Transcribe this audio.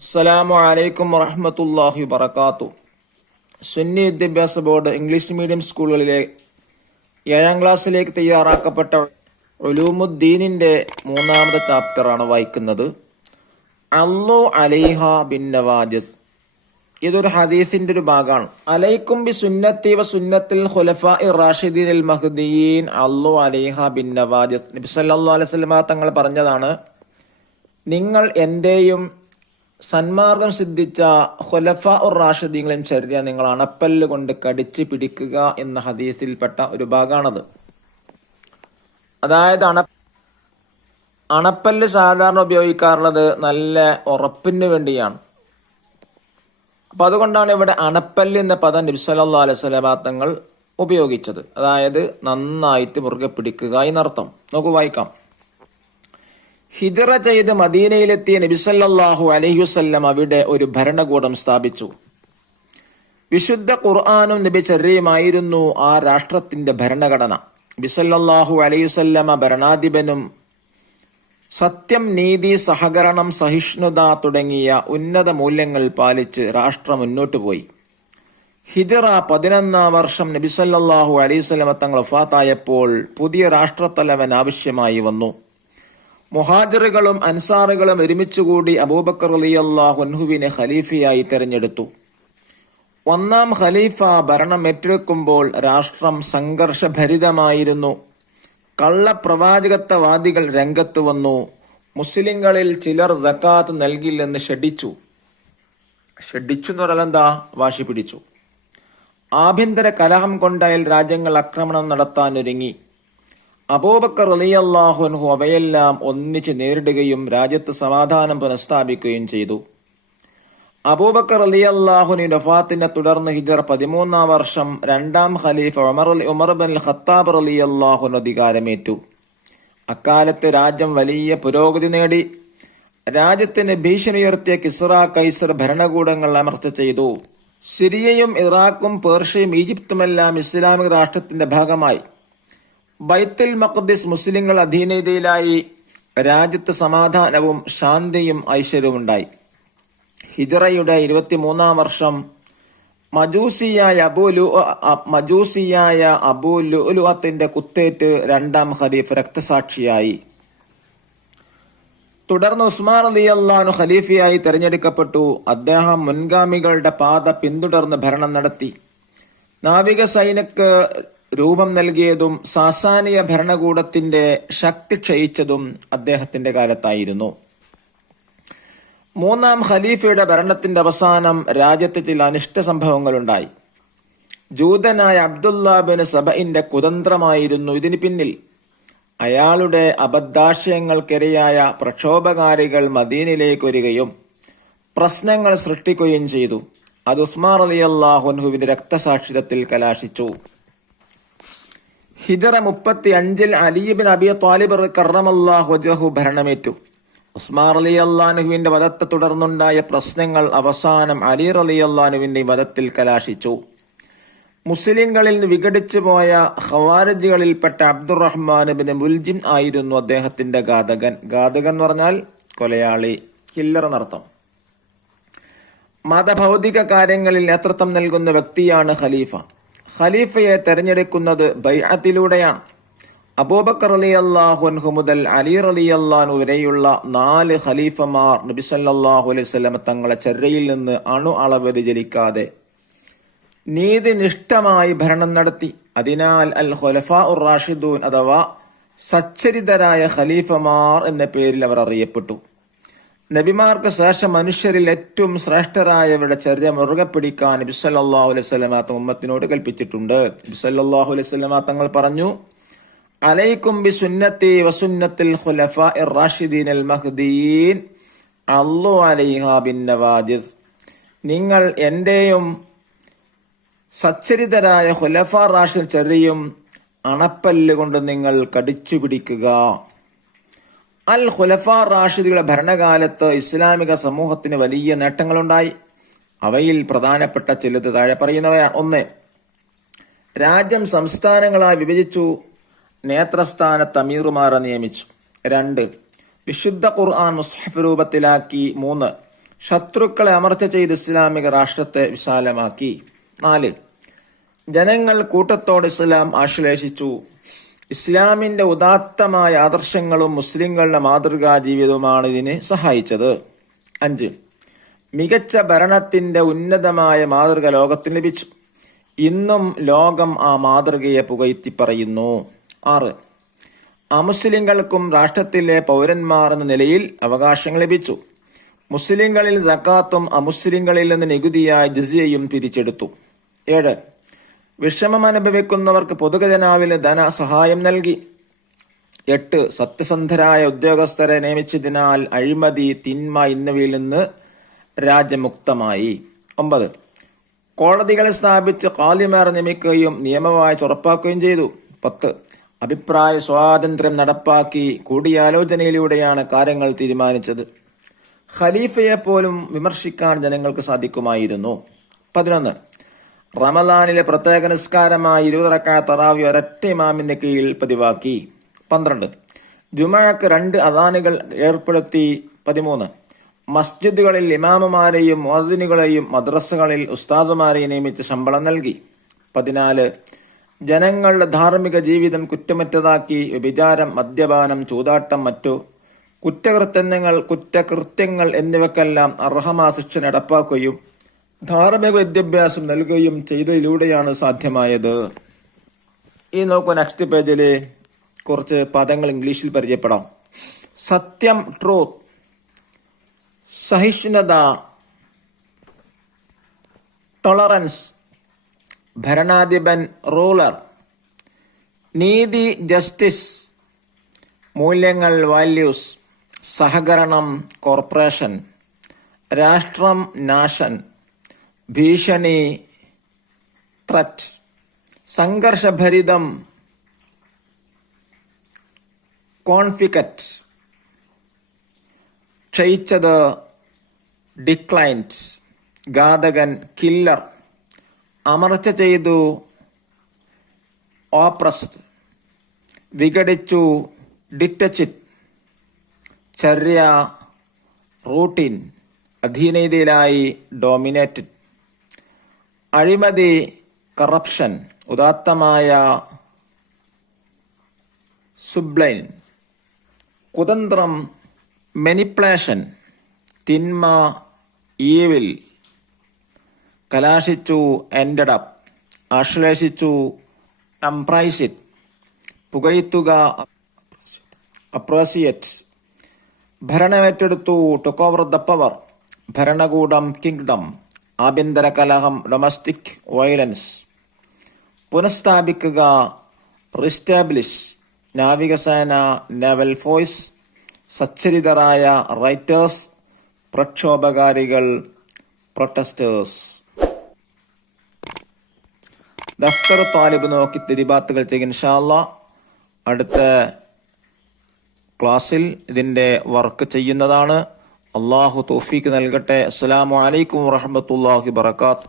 അസ്സലാമു അലൈക്കും വറഹ്മത്തുള്ളാഹി വബറകാതുഹു. സുന്നി വിദ്യാഭ്യാസ ബോർഡ് ഇംഗ്ലീഷ് മീഡിയം സ്കൂളുകളിലെ 7ാം ക്ലാസ്സിലേക്ക് തയ്യാറാക്കപ്പെട്ട ഉലൂമുദ്ദീനിന്റെ 3ാമത്തെ ചാപ്റ്ററാണ് വായിക്കുന്നത്. അള്ളു അലൈഹ ബിൻ നവാജിസ്. ഇതൊരു ഹദീസിന്റെ ഒരു ഭാഗമാണ്. അലൈക്കും ബി സുന്നത്തി വ സുന്നത്തിൽ ഖുലഫാഇർ റാഷിദീനിൽ മഹ്ദിയീൻ അള്ളു അലൈഹ ബിൻ നവാജിസ്. നബി സല്ലല്ലാഹു അലൈഹി വസല്ലം തങ്ങൾ പറഞ്ഞതാണ്, നിങ്ങൾ എന്റെയും സന്മാർഗം സിദ്ധിച്ച ഖുലഫാ ഉർ റാഷിദീങ്ങളും ചര്യ നിങ്ങൾ അണപ്പല്ല് കൊണ്ട് കടിച്ചു പിടിക്കുക എന്ന ഹദീസിൽപ്പെട്ട ഒരു ഭാഗമാണത്. അതായത് അണപ്പല്ല് സാധാരണ ഉപയോഗിക്കാറുള്ളത് നല്ല ഉറപ്പിന് വേണ്ടിയാണ്. അപ്പൊ അതുകൊണ്ടാണ് ഇവിടെ അണപ്പല്ല് എന്ന പദം നബി സല്ലല്ലാഹു അലൈഹി വസല്ലം തങ്ങൾ ഉപയോഗിച്ചത്. അതായത് നന്നായിട്ട് മുറുകെ പിടിക്കുക എന്നർത്ഥം. നമുക്ക് വായിക്കാം. ഹിജ്റ ചെയ്ത് മദീനയിലെത്തിയ നബി സല്ലല്ലാഹു അലൈഹി വസല്ലം അവിടെ ഒരു ഭരണകൂടം സ്ഥാപിച്ചു. വിശുദ്ധ ഖുർആനും നബി ചര്യയുമായിരുന്നു ആ രാഷ്ട്രത്തിന്റെ ഭരണഘടന. നബി സല്ലല്ലാഹു അലൈഹി വസല്ലം ഭരണാധിപനും സത്യം, നീതി, സഹകരണം, സഹിഷ്ണുത തുടങ്ങിയ ഉന്നത മൂല്യങ്ങൾ പാലിച്ച് രാഷ്ട്രം മുന്നോട്ടു പോയി. ഹിജ്റ 11ാം വർഷം നബി സല്ലല്ലാഹു അലൈഹി വസല്ലം തങ്ങൾ വഫാത്തായപ്പോൾ പുതിയ രാഷ്ട്രത്തലവൻ ആവശ്യമായി വന്നു. മുഹാജിറുകളും അൻസാറുകളും ഒരുമിച്ചുകൂടി അബൂബക്കർ റളിയല്ലാഹു അൻഹുവിനെ ഖലീഫയായി തെരഞ്ഞെടുത്തു. 1ാം ഖലീഫ ഭരണം ഏറ്റെടുക്കുമ്പോൾ രാഷ്ട്രം സംഘർഷഭരിതമായിരുന്നു. കള്ളപ്രവാചകത്വവാദികൾ രംഗത്ത് വന്നു. മുസ്ലിങ്ങളിൽ ചിലർ സക്കാത്ത് നൽകില്ലെന്ന് ഷഡിച്ചു എന്ന് പറഞ്ഞാൽ എന്താ? വാശി പിടിച്ചു. ആഭ്യന്തര കലഹം കൊണ്ടയൽ രാജ്യങ്ങൾ ആക്രമണം നടത്താനൊരുങ്ങി. അബൂബക്കർ റളിയല്ലാഹു അൻഹു അവയെല്ലാം ഒന്നിച്ച് നേരിടുകയും രാജ്യത്ത് സമാധാനം പുനഃസ്ഥാപിക്കുകയും ചെയ്തു. അബൂബക്കർ റളിയല്ലാഹുവിന്റെ വഫാത്തിനെ തുടർന്ന് ഹിജ്റ 13ാം വർഷം 2ാം ഖലീഫ ഉമർ ബിൻ ഖത്താബ് റളിയല്ലാഹു അൻഹു അധികാരമേറ്റു. അക്കാലത്ത് രാജ്യം വലിയ പുരോഗതി നേടി. രാജ്യത്തിന് ഭീഷണി ഉയർത്തിയ കിസ്റ, കൈസർ ഭരണകൂടങ്ങൾ അമർച്ച ചെയ്തു. സിറിയയും ഇറാഖും പേർഷ്യയും ഈജിപ്തുമെല്ലാം ഇസ്ലാമിക രാഷ്ട്രത്തിന്റെ ഭാഗമായി. ബൈത്തുൽ മഖ്ദിസ് മുസ്ലിങ്ങൾ അധീനതയിലായി. രാജ്യത്ത് സമാധാനവും ശാന്തിയും ഐശ്വര്യവും ഉണ്ടായി. ഹിജ്റയുടെ 23ാം വർഷം മജൂസിയായ അബൂ ലുഅലുഅത്തിന്റെ കുത്തേറ്റ് 2ാം ഖലീഫ രക്തസാക്ഷിയായി. തുടർന്ന് ഉസ്മാൻ റളിയല്ലാഹു അൻഹു ഖലീഫയായി തെരഞ്ഞെടുക്കപ്പെട്ടു. അദ്ദേഹം മുൻഗാമികളുടെ പാത പിന്തുടർന്ന് ഭരണം നടത്തി. നാവിക സൈന്യക്ക് രൂപം നൽകിയതും സാസാനിയ ഭരണകൂടത്തിന്റെ ശക്തി ക്ഷയിച്ചതും അദ്ദേഹത്തിന്റെ കാലത്തായിരുന്നു. 3ാം ഖലീഫയുടെ ഭരണത്തിന്റെ അവസാനം രാജ്യത്ത് ചില അനിഷ്ട സംഭവങ്ങളുണ്ടായി. ജൂതനായ അബ്ദുല്ലാ ബിൻ സബഇന്റെ കുതന്ത്രമായിരുന്നു ഇതിന് പിന്നിൽ. അയാളുടെ അബദ്ധാശയങ്ങൾക്കിരയായ പ്രക്ഷോഭകാരികൾ മദീനയിലേക്ക് വരികയും പ്രശ്നങ്ങൾ സൃഷ്ടിക്കുകയും ചെയ്തു. അത് ഉസ്മാൻ റളിയല്ലാഹു അൻഹുവിന്റെ രക്തസാക്ഷിത്വത്തിൽ കലാശിച്ചു. ഹിജ്റ 35-ൽ അലി ബിൻ അബി ത്വാലിബ് കറമല്ലാഹു വജ്ഹഹു ഭരണമേറ്റു. ഉസ്മാൻ റളിയല്ലാഹു അൻഹുവിന്റെ വധത്തെ തുടർന്നുണ്ടായ പ്രശ്നങ്ങൾ അവസാനം അലി റളിയല്ലാഹു അൻഹുവിന്റെ വധത്തിൽ കലാശിച്ചു. മുസ്ലിങ്ങളിൽ നിന്ന് വിഘടിച്ചു പോയ ഖവാരിജികളിൽപ്പെട്ട അബ്ദുറഹ്മാൻ ബിൻ മുൽജിം ആയിരുന്നു അദ്ദേഹത്തിന്റെ ഘാതകൻ. ഘാതകൻ എന്ന് പറഞ്ഞാൽ കൊലയാളി, കില്ലർ എന്നർത്ഥം. മതഭൗതിക കാര്യങ്ങളിൽ നേതൃത്വം നൽകുന്ന വ്യക്തിയാണ് ഖലീഫ. ഖലീഫയെ തെരഞ്ഞെടുക്കുന്നത് ബൈഅത്തിലൂടെയാണ്. അബൂബക്കർ റളിയല്ലാഹു അൻഹു മുതൽ അലി റളിയല്ലാഹു അൻഹു വരെയുള്ള 4 ഖലീഫമാർ നബി സല്ലല്ലാഹു അലൈഹി വസല്ലം തങ്ങളെ ചര്യയിൽ നിന്ന് അണു അളവ് വ്യതിചലിക്കാതെ നീതിനിഷ്ഠമായി ഭരണം നടത്തി. അതിനാൽ അൽ ഖുലഫാ ഉർ റാഷിദൂൻ അഥവാ സച്ചരിതരായ ഖലീഫമാർ എന്ന പേരിൽ അവർ അറിയപ്പെട്ടു. നബിമാർക്ക് ശേഷം മനുഷ്യരിൽ ഏറ്റവും ശ്രേഷ്ഠരായവരുടെ ചര്യ മുറുകെ പിടിക്കാൻ നബി സല്ലല്ലാഹു അലൈഹി വസല്ലം ഉമ്മത്തിനോട് കൽപ്പിച്ചിട്ടുണ്ട്. നബി സല്ലല്ലാഹു അലൈഹി വസല്ലം തങ്ങൾ പറഞ്ഞു, അലൈക്കും ബി സുന്നത്തി വ സുന്നത്തിൽ ഖുലഫാഇർ റാഷിദീനിൽ മഹ്ദിയീൻ അള്ളു അലൈഹാ ബിൻ നവാജിസ്. നിങ്ങൾ എന്റെയും സച്ചരിതരായ ഖുലഫാ റാഷിദ് ചര്യയും അണപ്പല്ല് കൊണ്ട് നിങ്ങൾ കടിച്ചു പിടിക്കുക. അൽ ഖുലഫാ റാഷിദുകളുടെ ഭരണകാലത്ത് ഇസ്ലാമിക സമൂഹത്തിന് വലിയ നേട്ടങ്ങളുണ്ടായി. അവയിൽ പ്രധാനപ്പെട്ട ചിലത് താഴെ പറയുന്നവയാണ്. 1. രാജ്യം സംസ്ഥാനങ്ങളായി വിഭജിച്ചു. നേതൃസ്ഥാനത്ത് അമീറുമാരെ നിയമിച്ചു. 2. വിശുദ്ധ ഖുർആൻ മുസ്ഹഫ് രൂപത്തിലാക്കി. 3. ശത്രുക്കളെ അമർച്ച ചെയ്ത് ഇസ്ലാമിക രാഷ്ട്രത്തെ വിശാലമാക്കി. 4. ജനങ്ങൾ കൂട്ടത്തോട് ഇസ്ലാം ആശ്ലേഷിച്ചു. ഇസ്ലാമിന്റെ ഉദാത്തമായ ആദർശങ്ങളും മുസ്ലിങ്ങളുടെ മാതൃകാ ജീവിതവുമാണ് ഇതിന് സഹായിച്ചത്. 5. മികച്ച ഭരണത്തിന്റെ ഉന്നതമായ മാതൃക ലോകത്തിന് ലഭിച്ചു. ഇന്നും ലോകം ആ മാതൃകയെ പുകഴ്ത്തി പറയുന്നു. 6. അമുസ്ലിങ്ങൾക്കും രാഷ്ട്രത്തിലെ പൗരന്മാർ എന്ന നിലയിൽ അവകാശങ്ങൾ ലഭിച്ചു. മുസ്ലിങ്ങളിൽ സക്കാത്തും അമുസ്ലിങ്ങളിൽ നിന്ന് നികുതിയായി ജിസിയയും പിരിച്ചെടുത്തു. 7. വിഷമം അനുഭവിക്കുന്നവർക്ക് പൊതുഖജനാവിന് ധനസഹായം നൽകി. 8. സത്യസന്ധരായ ഉദ്യോഗസ്ഥരെ നിയമിച്ചതിനാൽ അഴിമതി, തിന്മ എന്നിവയിൽ നിന്ന് രാജ്യമുക്തമായി. 9. കോടതികൾ സ്ഥാപിച്ച് ഖാലിമാർ നിയമിക്കുകയും നിയമമായി ഉറപ്പാക്കുകയും ചെയ്തു. 10. അഭിപ്രായ സ്വാതന്ത്ര്യം നടപ്പാക്കി കൂടിയാലോചനയിലൂടെയാണ് കാര്യങ്ങൾ തീരുമാനിച്ചത്. ഖലീഫയെ പോലും വിമർശിക്കാൻ ജനങ്ങൾക്ക് സാധിക്കുമായിരുന്നു. 11. റമദാനിലെ പ്രത്യേക നിസ്കാരമായി 20 റക്അത്ത് തറാവി ഒരൊറ്റ ഇമാമിന്റെ കീഴിൽ പതിവാക്കി. 12. ജുമഅക്ക് 2 അദാനുകൾ ഏർപ്പെടുത്തി. 13. മസ്ജിദുകളിൽ ഇമാമുമാരെയും മുഅദ്ദിനുകളെയും മദ്രസകളിൽ ഉസ്താദുമാരെയും നിയമിച്ച് ശമ്പളം നൽകി. 14. ജനങ്ങളുടെ ധാർമ്മിക ജീവിതം കുറ്റമറ്റതാക്കി. വ്യഭിചാരം, മദ്യപാനം, ചൂതാട്ടം, മറ്റു കുറ്റകൃത്യങ്ങൾ എന്നിവക്കെല്ലാം അർഹമായ ശിക്ഷ നടപ്പാക്കുകയും ധാർമ്മിക വിദ്യാഭ്യാസം നൽകുകയും ചെയ്തതിലൂടെയാണ് സാധ്യമായത്. ഈ നോക്കൂ, നെക്സ്റ്റ് പേജില് കുറച്ച് പദങ്ങൾ ഇംഗ്ലീഷിൽ പരിചയപ്പെടാം. സത്യം, ട്രൂത്ത്. സഹിഷ്ണുത, ടോളറൻസ്. ഭരണാധിപൻ, റൂളർ. നീതി, ജസ്റ്റിസ്. മൂല്യങ്ങൾ, വാല്യൂസ്. സഹകരണം, കോർപ്പറേഷൻ. രാഷ്ട്രം, നാഷൻ. ഭീഷണി, ത്രറ്റ്. സംഘർഷഭരിതം, കോൺഫ്ലിക്റ്റ്. ക്ഷയിച്ചത്, ഡിക്ലൈൻഡ്. ഘാതകൻ, കില്ലർ. അമർച്ച ചെയ്തു, ഓപ്രസ്ഡ്. വിഘടിച്ചു, ഡിറ്റച്ചിഡ്. ചര്യ, റൂട്ടീൻ. അധീനതയിലായി, ഡോമിനേറ്റഡ്. അഴിമതി, കറപ്ഷൻ. ഉദാത്തമായ, സുബ്ലൈൻ. കുതന്ത്രം, മെനിപ്ലേഷൻ. തിന്മ, ഈവിൽ. കലാശിച്ചു, എൻഡഡ് അപ്പ്. ആശ്ലേഷിച്ചു, അംപ്രൈസിറ്റ്. പുകഴ്ത്തുക, അപ്രോസിയേറ്റ്. ഭരണമേറ്റെടുത്തു, ടുക്ക് ഓവർ ദ പവർ. ഭരണകൂടം, കിങ്ഡം. ആഭ്യന്തര കലഹം, ഡൊമസ്റ്റിക് വയലൻസ്. പുനഃസ്ഥാപിക്കുക, റിസ്റ്റാബ്ലിഷ്. നാവികസേന, നേവൽ ഫോഴ്സ്. സച്ചരിതരായ, റൈറ്റേഴ്സ്. പ്രക്ഷോഭകാരികൾ, പ്രൊട്ടസ്റ്റേഴ്സ്. ദഫ്തർ താലിബ് നോക്കി തിരിബാത്തുകൾ ചെയ്യും. ഇൻഷാ അല്ലാഹ് അടുത്ത ക്ലാസ്സിൽ ഇതിന്റെ വർക്ക് ചെയ്യുന്നതാണ്. അള്ളാഹു തൗഫീക്ക് നൽകട്ടെ. അസ്സലാമു അലൈക്കും വറഹ്മത്തുള്ളാഹി വബറകാതുഹു.